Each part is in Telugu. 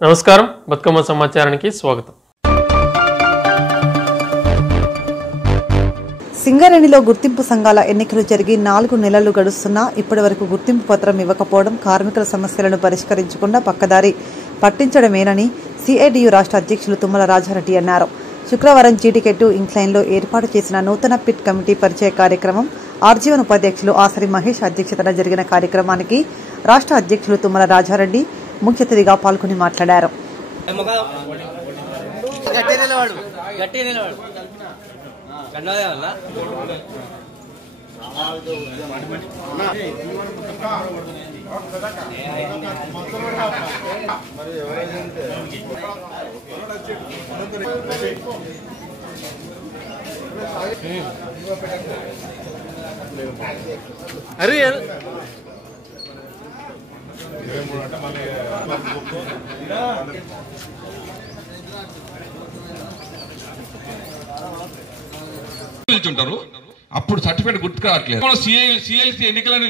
నమస్కారం, బతుకమ్మ సమాచారానికి స్వాగతం. సింగరేణిలో గుర్తింపు సంఘాల ఎన్నికలు జరిగి 4 నెలలు గడుస్తున్నా ఇప్పటి వరకు గుర్తింపు పత్రం ఇవ్వకపోవడం కార్మికుల సమస్యలను పరిష్కరించకుండా పక్కదారి పట్టించడమేనని సిఐటియు రాష్ట్ర అధ్యక్షులు తుమ్మల రాజారెడ్డి అన్నారు. శుక్రవారం జీటీకెట్టు ఇంక్లైన్లో ఏర్పాటు చేసిన నూతన పిట్ కమిటీ పరిచయ కార్యక్రమం ఆర్జీవన్ ఉపాధ్యక్షులు ఆసరి మహేష్ అధ్యక్షతన జరిగిన కార్యక్రమానికి రాష్ట్ర అధ్యక్షులు తుమ్మల రాజారెడ్డి ముఖ్య అతిథిగా పాల్గొని మాట్లాడారు. అరే ఉంటారు. అప్పుడు సర్టిఫికేట్ గుర్తుకు రావట్లేదు. సిఎల్సి ఎన్నికలను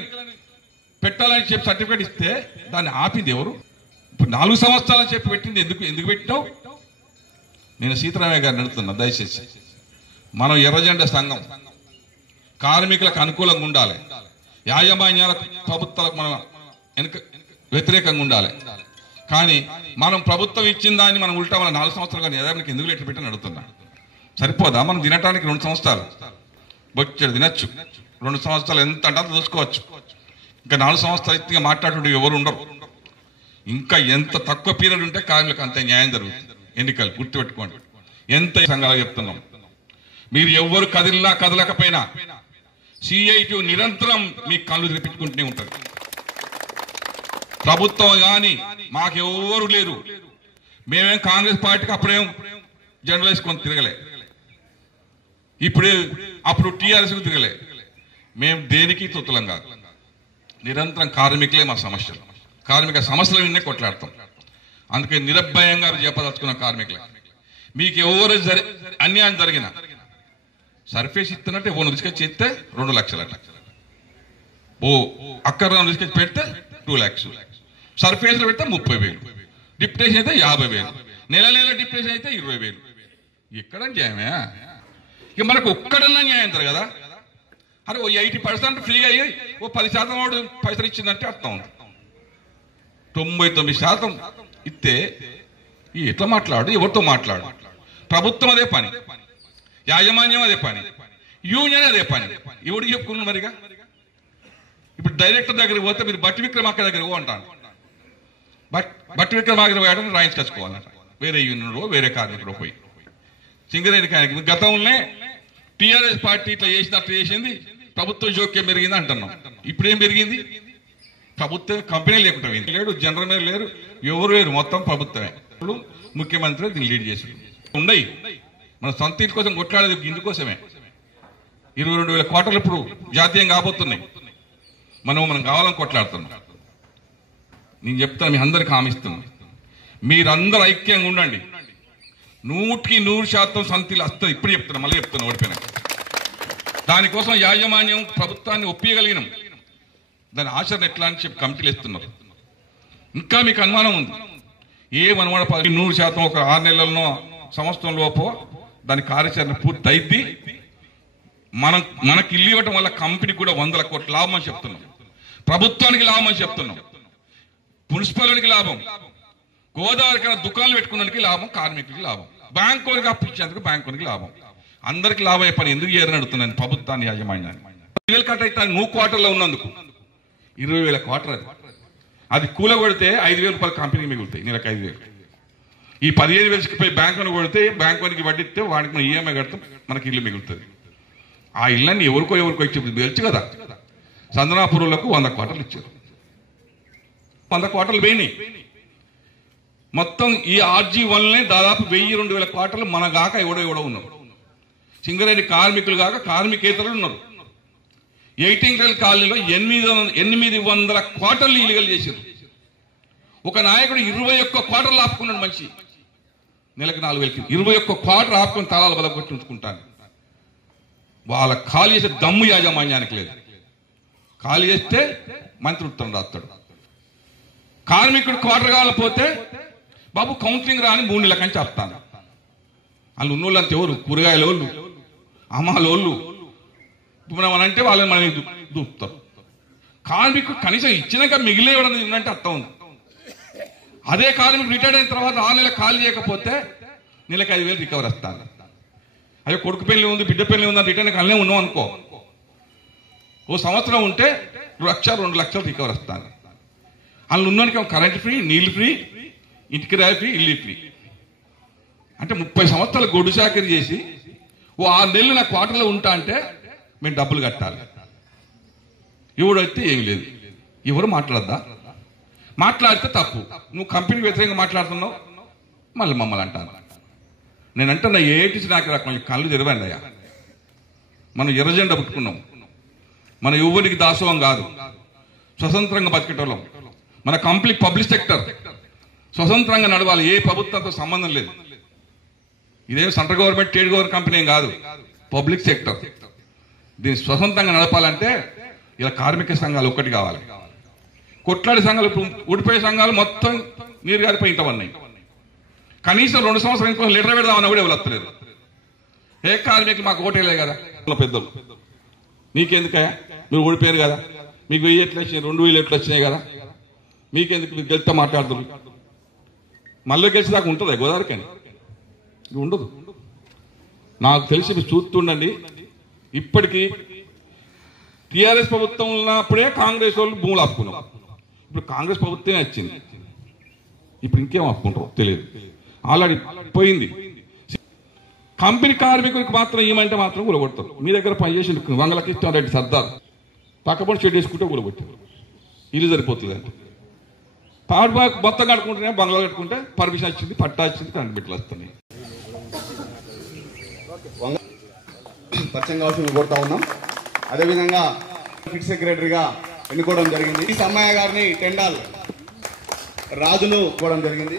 పెట్టాలని చెప్పి సర్టిఫికేట్ ఇస్తే దాన్ని ఆపింది ఎవరు? ఇప్పుడు 4 సంవత్సరాలని చెప్పి పెట్టింది ఎందుకు పెట్టినావు? నేను సీతారామయ్య గారిని అడుగుతున్నా, దయచేసి మనం ఎర్రజెండా సంఘం కార్మికులకు అనుకూలంగా ఉండాలి, యాజమాన్యాలకు ప్రభుత్వాలకు మనం వ్యతిరేకంగా ఉండాలి. కానీ మనం ప్రభుత్వం ఇచ్చిన దాన్ని మనం ఉల్టా మన 4 సంవత్సరాలు కానీ యజమానికి ఎందుకు లెటర్ పెట్టని అడుగుతున్నా. సరిపోదా? మనం తినటానికి 2 సంవత్సరాలు బొచ్చాడు తినచ్చు, 2 సంవత్సరాలు ఎంత అంటే చూసుకోవచ్చు. ఇంకా 4 సంవత్సరాలు ఇదిగా మాట్లాడే ఎవరు ఉండరు. ఇంకా ఎంత తక్కువ పీరియడ్ ఉంటే కార్మికులకు అంత న్యాయం జరుగుతుంది. ఎన్నికలు గుర్తుపెట్టుకోండి. ఎంత సంఘాలు చెప్తున్నాం, మీరు ఎవ్వరు కదలకపోయినా సిఐటి నిరంతరం మీ కళ్ళు తెప్పించుకుంటూనే ఉంటుంది. ప్రభుత్వం కానీ మాకెవరు లేరు. మేమేం కాంగ్రెస్ పార్టీకి అప్పుడేం జెండా వేసుకొని తిరగలే, అప్పుడు టీఆర్ఎస్ తిరగలే. మేము దేనికి తొత్తులం కాదు. నిరంతరం కార్మికులే మా సమస్యలు, కార్మిక సమస్యల విన్నే కొట్లాడతాం. అందుకే నిరభయంగా చెప్పదలుచుకున్న కార్మికులు, మీకు ఎవరు అన్యాయం జరిగిన సర్ఫేస్ ఇస్తున్నట్టే ఓ తీసుకొచ్చి ఇస్తే 2 లక్షలు, ఓ అక్కడ తీసుకొచ్చి పెడితే 2 లక్షలు, సర్ఫేస్లో పెడితే 30,000, డిప్యుటేషన్ అయితే 50,000, నెల డిప్యుటేషన్ అయితే 20,000. ఎక్కడ న్యాయమే? ఇక మనకు ఒక్కడన్నా న్యాయం జరగదా? అరే ఓ 80% ఫ్రీగా అయ్యి ఓ 10% వాడు పైసలు ఇచ్చిందంటే అర్థం ఉంది. 99% ఇస్తే ఎట్లా మాట్లాడు? ఎవరితో మాట్లాడు? ప్రభుత్వం అదే పని, యాజమాన్యం అదే పని, యూనియన్ అదే పని. ఎవడు చెప్పుకున్నాను మరిగా? ఇప్పుడు డైరెక్టర్ దగ్గరికి పోతే మీరు బట్టి విక్రమార్క దగ్గర అంటాను, బట్టి విక్రమార్క పోయడానికి రాయించుకోవాలి. వేరే యూనియన్ వేరే కార్మికుడు పోయి సింగరేణి కార్మికులు గతంలోనే టీఆర్ఎస్ పార్టీ ఇట్లా చేసినట్టు చేసింది, ప్రభుత్వ జోక్యం పెరిగింది అంటున్నాం. ఇప్పుడేం పెరిగింది? ప్రభుత్వం కంపెనీ లేకుండా లేడు, జనరల్ మేనేజర్ లేరు, ఎవరు లేరు, మొత్తం ప్రభుత్వమే. ముఖ్యమంత్రి దీన్ని లీడ్ చేసి ఉన్నాయి. మన సొంత ఇంటి కోసం కొట్లాడేది ఇందుకోసమే. 22,000 కోట్లు ఇప్పుడు జాతీయం కాబోతున్నాయి. మనం కావాలని కొట్లాడుతున్నాం. నేను చెప్తాను, మీ అందరికి హామీ ఇస్తున్నాను, మీరందరూ ఐక్యంగా ఉండండి. 100% సంతిలు వస్తుంది. ఇప్పుడు చెప్తున్నా, మళ్ళీ చెప్తున్నా, ఓడిపోయినా. దానికోసం యాజమాన్యం ప్రభుత్వాన్ని ఒప్పియగలిగినాం. దాని ఆచరణ ఎట్లా అని చెప్పి కమిటీలు ఇస్తున్నారు. ఇంకా మీకు అనుమానం ఉంది, ఏమనమాట 100% ఒక 6 నెలలనో సంవత్సరం లోపో దాని కార్యాచరణ పూర్తి అయింది. మనకి ఇల్లు ఇవ్వటం వల్ల కంపెనీ కూడా 100 కోట్ల లాభం అని చెప్తున్నాం, ప్రభుత్వానికి లాభం అని చెప్తున్నాం, మున్సిపాలిటీకి లాభం, గోదావరికి దుకాణాలు పెట్టుకున్నందుకు లాభం, కార్మికులకి లాభం, బ్యాంకులకి అప్పించేందుకు బ్యాంకులకి లాభం. అందరికి లాభం పని ఎందుకు చేయరని అడుగుతున్నాను ప్రభుత్వాన్ని, యాజమాన్యాన్ని. 10,000 కట్ అయితే 100 క్వార్టర్లో ఉన్నందుకు 20,000 క్వార్టర్. అది కూలగొడితే 5,000 రూపాయలు కంపెనీకి మిగులుతాయి, నెలకు 5,000. ఈ 15,000కి పోయి బ్యాంకుని కొడితే బ్యాంకునికి వడ్డిస్తే వాడికి మనం ఈఎంఐ కడతాం, మనకి ఇల్లు మిగులుతుంది. ఆ ఇళ్ళని ఎవరికో ఇచ్చి తెలుసు కదా. సందనాపురులకు 100 క్వార్టర్లు ఇచ్చారు, 100 క్వార్టర్లు పోయినాయి. మొత్తం ఈ RG1 దాదాపు 1,000-2,000 క్వార్టర్లు మన గాక ఎవడో ఉన్నారు. సింగరేణి కార్మికులు కాక కార్మికేతరులు ఉన్నారు. 18 కాలనీలో 800 క్వార్టర్లు ఇల్లీగల్ చేశారు. ఒక నాయకుడు 21 క్వార్టర్లు ఆపుకున్నాడు. మనిషి నెలకు 4,000కి 21 క్వార్టర్ ఆపుకొని తాళాలు బలపట్టి ఉంచుకుంటాను. వాళ్ళ ఖాళీ చేసే దమ్ము యాజమాన్యానికి లేదు. ఖాళీ చేస్తే మంత్రి ఉత్తరం రాస్తాడు. కార్మికుడు క్వార్టర్ కావాలపోతే బాబు కౌన్సిలింగ్ రాని 3 నెలల కంచి చెప్తాను. వాళ్ళు ఉన్నోళ్ళంత ఎవరు? కూరగాయలోళ్ళు, అమ్మాలోళ్ళు. మనం అంటే వాళ్ళని మనం దూపుతారు. కార్మికుడు కనీసం ఇచ్చినాక మిగిలేవడం ఉందంటే అర్థం ఉంది. అదే కార్మికుడు రిటైర్డ్ అయిన తర్వాత 6 నెలలు ఖాళీ చేయకపోతే నెలకు 5,000 రికవర్ వస్తాను. అదే కొడుకు పెళ్లి ఉంది, బిడ్డ పెళ్లి ఉంది, రిటైర్డ్ కళ్ళనే ఉన్నాం అనుకో, ఓ సంవత్సరం ఉంటే 1 లక్ష 2 లక్షలు రికవర్ వస్తాను. వాళ్ళు ఉన్నోనికి కరెంట్ ఫ్రీ, నీళ్ళు ఫ్రీ, ఇంటికి రాయి ఫ్రీ, ఇల్లు ఫ్రీ. అంటే 30 సంవత్సరాలు గొడ్డు చాకరీ చేసి ఓ 6 నెలలు నా క్వార్టర్లో ఉంటా అంటే మేము డబ్బులు కట్టాలి. ఎవడైతే ఏమి లేదు. ఎవరు మాట్లాడద్దా? మాట్లాడితే తప్పు. నువ్వు కంపెనీకి వ్యతిరేకంగా మాట్లాడుతున్నావు, మళ్ళీ మమ్మల్ని అంటాను. నేనంటే నా ఏటిసి నాకు రకం కళ్ళు తెరవండి అయ్యా. మనం ఎర్రజెండా పుట్టుకున్నాం. మన ఎవరికి దాసోహం కాదు, స్వతంత్రంగా బతికేటోళ్ళం. మన కంప్లీట్ పబ్లిక్ సెక్టర్ స్వతంత్రంగా నడవాలి, ఏ ప్రభుత్వంతో సంబంధం లేదు. ఇదేం central government, state government company ఏం కాదు, పబ్లిక్ సెక్టర్. దీన్ని స్వతంత్రంగా నడపాలంటే ఇలా కార్మిక సంఘాలు ఒక్కటి కావాలి. కొట్లాడి సంఘాలు, ఊడిపోయే సంఘాలు మొత్తం నీరు గారిపోయి ఇంటవన్నాయి. కనీసం 2 సంవత్సరాల కోసం లీటర్ పెడదామన్నా కూడా ఎవరు వస్తలేదు. ఏ కార్మికులు మాకు ఓటేలే కదా పెద్దలు, మీకెందుకయ్యా, మీరు ఓడిపోయారు కదా, మీకు 1000 ఎట్లా వచ్చినాయి, 2000 ఎట్లా వచ్చినాయి కదా, మీకెందుకు, మీరు గెలిస్తే మాట్లాడుతుంది. మళ్ళీ గెలిచేదాకా ఉంటుందా గోదావరి? కానీ ఉండదు. నాకు తెలిసి మీరు చూస్తుండండి. ఇప్పటికీ టీఆర్ఎస్ ప్రభుత్వం ఉన్నప్పుడే కాంగ్రెస్ వాళ్ళు భూములు ఆపుకున్నాం. ఇప్పుడు కాంగ్రెస్ ప్రభుత్వమే వచ్చింది, ఇప్పుడు ఇంకేం ఆపుకుంటారో తెలియదు. ఆల్రెడీ పోయింది. కంపెనీ కార్మికులకు మాత్రం ఏమంటే మాత్రం కూలగొడతారు. మీ దగ్గర పనిచేసి వంగలకృష్ణారెడ్డి సర్దార్ పక్కపడి షెడ్ వేసుకుంటే కూలగొట్టారు. ఇల్లు సరిపోతుంది అంటే పాడుబాకు మొత్తం కట్టుకుంటేనే బంగ్లా కట్టుకుంటే పర్మిషన్ వచ్చింది, పట్టా వచ్చింది, కరెంట్ బిడ్డలు వస్తున్నాయి. పరిచయం కావాల్సింది కోరుతా ఉన్నాం. అదేవిధంగా ఫిట్ సెక్రటరీగా ఎన్నుకోవడం జరిగింది. ఈ సమ్మయ్య గారిని టెండాల్ రాజులు కోవడం జరిగింది.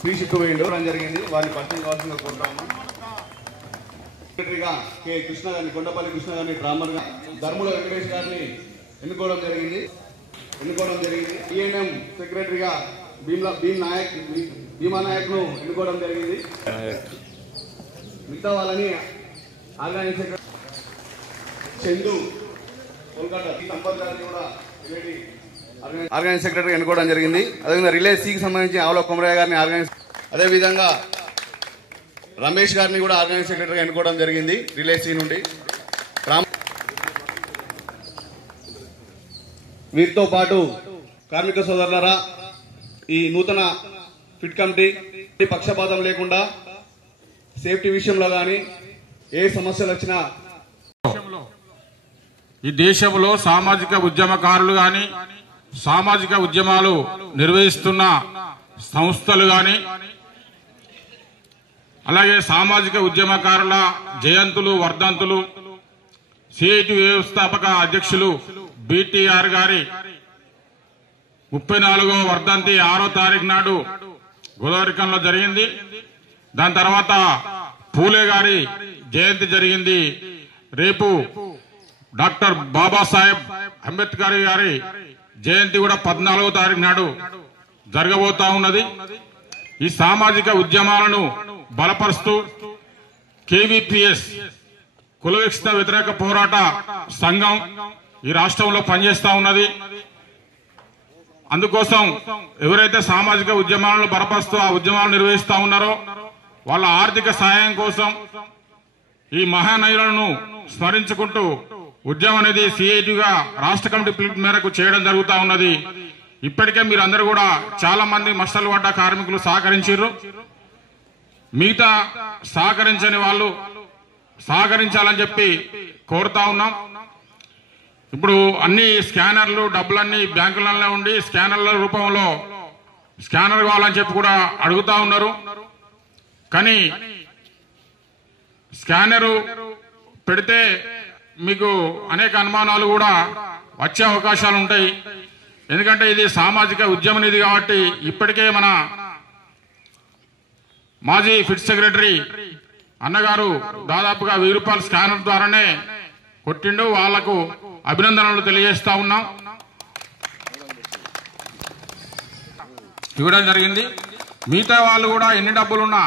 ఫ్రీ షిఫ్ట్ వేయడం జరిగింది. వారిని పరిచయం కావాల్సిందిగా కోరుతా ఉన్నాం. సెక్రటరీగా కె కృష్ణ గారిని, కొండపల్లి కృష్ణ గారిని ట్రామర్ గా, ధర్ముల వెంకటేష్ గారిని ఎన్నుకోవడం జరిగింది. ఈఎన్ఎం సెక్రటరీగా భీమా నాయక్ ను ఎన్నుకోవడం జరిగింది. మిగతా వాళ్ళని ఆర్గనైజింగ్ సెక్రటరీ చందు కోల్కతా సంపత్ గారిని కూడా ఆర్గనైజింగ్ సెక్రటరీ ఎన్నుకోవడం జరిగింది. అదేవిధంగా రిలే సికి సంబంధించి ఆవుల కొమరయ్య గారిని అదేవిధంగా రమేష్ గారిని కూడా ఆర్గనైజింగ్ సెక్రటరీగా ఎన్నుకోవడం జరిగింది రిలే సి నుండి. వీరితో పాటు కార్మిక సోదరులారా, ఈ నూతన ఫిట్ కమిటీ పక్షపాతం లేకుండా సేఫ్టీ విషయంలో కానీ ఏ సమస్యలు వచ్చినా ఈ దేశంలో సామాజిక ఉద్యమకారులు గాని, సామాజిక ఉద్యమాలు నిర్వహిస్తున్న సంస్థలు గాని, అలాగే సామాజిక ఉద్యమకారుల జయంతులు, వర్ధంతులు, సిఐటి వ్యవస్థాపక అధ్యక్షులు బిటిఆర్ గారి 34వ వర్ధంతి 6వ తారీఖు నాడు గోదావరికంలో జరిగింది. దాని తర్వాత పూలే గారి జయంతి జరిగింది. రేపు డాక్టర్ బాబాసాహెబ్ అంబేద్కర్ గారి జయంతి కూడా 14వ తారీఖు నాడు జరగబోతా ఉన్నది. ఈ సామాజిక ఉద్యమాలను బలపరుస్తూ కేవీపీఎస్ కుల వివక్ష వ్యతిరేక పోరాట సంఘం ఈ రాష్ట్రంలో పనిచేస్తా ఉన్నది. అందుకోసం ఎవరైతే సామాజిక ఉద్యమాలను బలపరుస్తూ ఆ ఉద్యమాలు నిర్వహిస్తా ఉన్నారో వాళ్ళ ఆర్థిక సహాయం కోసం ఈ మహానీయులను స్మరించుకుంటూ ఉద్యమం అనేది సిఐటిగా రాష్ట్ర కమిటీ పిలుపు మేరకు చేయడం జరుగుతా ఉన్నది. ఇప్పటికే మీరు అందరూ కూడా చాలా మంది మస్తలు పడ్డ కార్మికులు సహకరించారు. మిగతా సహకరించని వాళ్ళు సహకరించాలని చెప్పి కోరుతా ఉన్నాం. ఇప్పుడు అన్ని స్కానర్లు డబ్బులన్నీ బ్యాంకులలో ఉండి స్కానర్ల రూపంలో స్కానర్ కావాలని చెప్పి కూడా అడుగుతా ఉన్నారు. కానీ స్కానరు పెడితే మీకు అనేక అనుమానాలు కూడా వచ్చే అవకాశాలు ఉంటాయి. ఎందుకంటే ఇది సామాజిక ఉద్యమ నిధి కాబట్టి ఇప్పటికే మన మాజీ ఫిట్ సెక్రటరీ అన్నగారు దాదాపుగా 1000 రూపాయల స్కానర్ ద్వారానే కొట్టిండు. వాళ్లకు అభినందనలు తెలియజేస్తా ఉన్నాం. ఇవ్వడం జరిగింది. మిగతా వాళ్ళు కూడా ఎన్ని డబ్బులున్నా,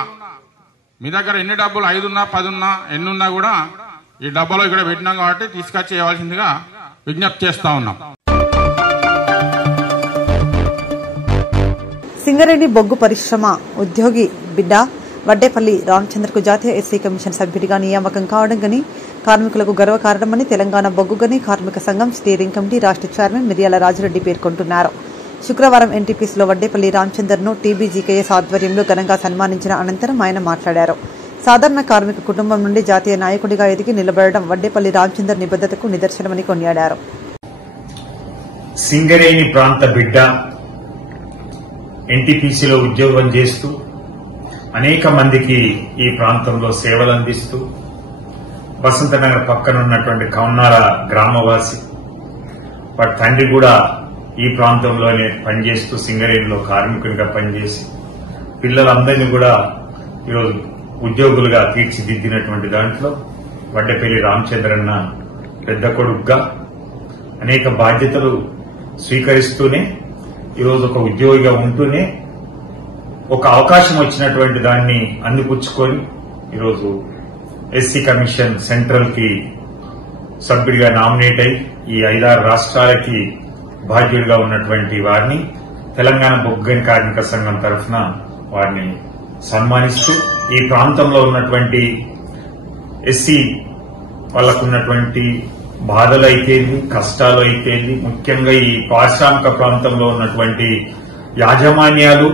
మీ దగ్గర ఎన్ని డబ్బులు 5 ఉన్నా 10 ఉన్నా ఎన్నున్నా కూడా ఈ డబ్బాలో ఇక్కడ పెట్టినాం కాబట్టి తీసుకొచ్చి ఇవ్వాల్సిందిగా విజ్ఞప్తి చేస్తా ఉన్నాం. సింగరేణి బొగ్గు పరిశ్రమ ఉద్యోగి బిడ్డ వడ్డేపల్లి రామచంద్రకు జాతీయ ఎస్సీ కమిషన్ సభ్యుడిగా నియామకం కావడం గని కార్మికులకు గర్వకారణమని తెలంగాణ బొగ్గు గని కార్మిక సంఘం స్టీరింగ్ కమిటీ రాష్ట్ర చైర్మన్ మిర్యాల రాజిరెడ్డి పేర్కొంటున్నారు. శుక్రవారం ఎన్టీపీసీలో వడ్డేపల్లి రామచందర్ను టీబీజీకేఎస్ ఆధ్వర్యంలో ఘనంగా సన్మానించిన అనంతరం ఆయన మాట్లాడారు. సాధారణ కార్మిక కుటుంబం నుండి జాతీయ నాయకుడిగా ఎదిగి నిలబడడం వడ్డేపల్లి రామచందర్ నిబద్ధతకు నిదర్శనమని కొనియాడారు. సింగరేణి ప్రాంత బిడ్డ ఎన్టీపీసీలో ఉద్యోగం చేస్తూ అనేక మందికి ఈ ప్రాంతంలో సేవలు అందిస్తూ వసంతనగర్ పక్కన ఉన్నటువంటి కౌన్నార గ్రామవాసి, వారి తండ్రి కూడా ఈ ప్రాంతంలోనే పనిచేస్తూ సింగరేణిలో కార్మికునిగా పనిచేసి పిల్లలందరినీ కూడా ఈరోజు ఉద్యోగులుగా తీర్చిదిద్దినటువంటి దాంట్లో వడ్డేపల్లి రామచంద్రన్న పెద్ద కొడుకుగా అనేక బాధ్యతలు స్వీకరిస్తూనే ఈరోజు ఒక ఉద్యోగిగా ఉంటూనే ఒక అవకాశం వచ్చినటువంటి దాన్ని అందిపుచ్చుకొని ఈరోజు ఎస్సీ కమిషన్ సెంట్రల్ కి సభ్యుడిగా నామినేట్ అయి ఈ 5-6 రాష్ట్రాలకి బాధ్యుడిగా ఉన్నటువంటి వారిని తెలంగాణ బొగ్గని కార్మిక సంఘం తరఫున వారిని సన్మానిస్తూ ఈ ప్రాంతంలో ఉన్నటువంటి ఎస్సీ వాళ్ళకున్నటువంటి బాధలు అయితేంది, కష్టాలు అయితేంది, ముఖ్యంగా ఈ పారిశ్రామిక ప్రాంతంలో ఉన్నటువంటి యాజమాన్యాలు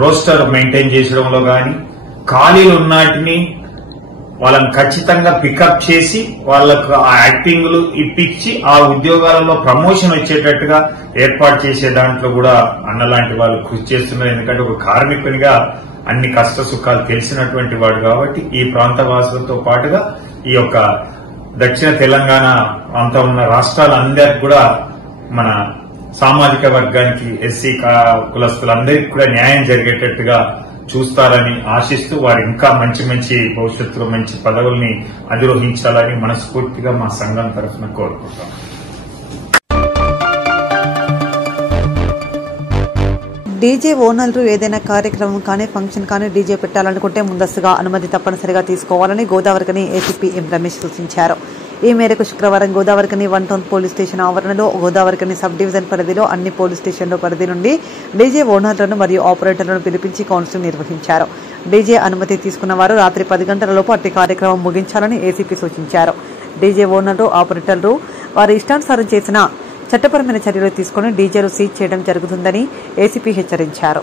రోస్టర్ మెయింటైన్ చేయడంలో గాని ఖాళీలు ఉన్నాటిని వాళ్ళని ఖచ్చితంగా పికప్ చేసి వాళ్లకు ఆ యాక్టింగ్లు ఇప్పించి ఆ ఉద్యోగాలలో ప్రమోషన్ వచ్చేటట్టుగా ఏర్పాటు చేసే దాంట్లో కూడా అన్నలాంటి వాళ్ళు కృషి చేస్తున్నారు. ఎందుకంటే ఒక కార్మికునిగా అన్ని కష్ట సుఖాలు తెలిసినటువంటి వాడు కాబట్టి ఈ ప్రాంత వాసులతో పాటుగా ఈ యొక్క దక్షిణ తెలంగాణ అంతా ఉన్న రాష్ట్రాలందరికీ కూడా మన సామాజిక వర్గానికి ఎస్సీ కులస్తులందరికీ కూడా న్యాయం జరిగేటట్టుగా చూస్తారని ఆశిస్తూ వారు ఇంకా మంచి మంచి భవిష్యత్తులో మంచి పదవుల్ని అధిరోహించాలని మనస్ఫూర్తిగా మా సంఘం తరఫున కోరుకుంటాం. డీజే ఓనర్లు ఏదైనా కార్యక్రమం కానీ ఫంక్షన్ కానీ డీజే పెట్టాలనుకుంటే ముందస్తుగా అనుమతి తప్పనిసరిగా తీసుకోవాలని గోదావరికని ఏసీపీ ఎం రమేష్ సూచించారు. ఈ మేరకు శుక్రవారం గోదావరికని 1 టౌన్ పోలీస్ స్టేషన్ ఆవరణలో గోదావరికని సబ్ డివిజన్ పరిధిలో అన్ని పోలీస్ స్టేషన్ల పరిధి నుండి డీజే ఓనర్లను మరియు ఆపరేటర్లను పిలిపించి కౌన్సిలింగ్ నిర్వహించారు. డీజే అనుమతి తీసుకున్న వారు రాత్రి 10 గంటలలోపు అట్టి కార్యక్రమం ముగించాలని ఏసీపీ సూచించారు. డీజే ఓనర్లు, ఆపరేటర్లు వారి ఇష్టానుసారం చేసిన చట్టపరమైన చర్యలు తీసుకుని డీజేలు సీజ్ చేయడం జరుగుతుందని ఏసీపీ హెచ్చరించారు.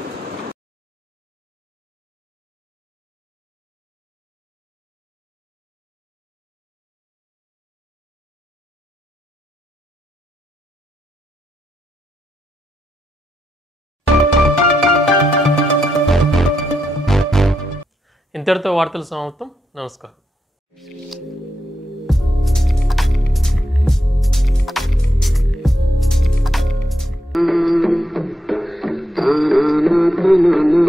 ఇంతటితో వార్తలు సమాప్తం. నమస్కారం. na na na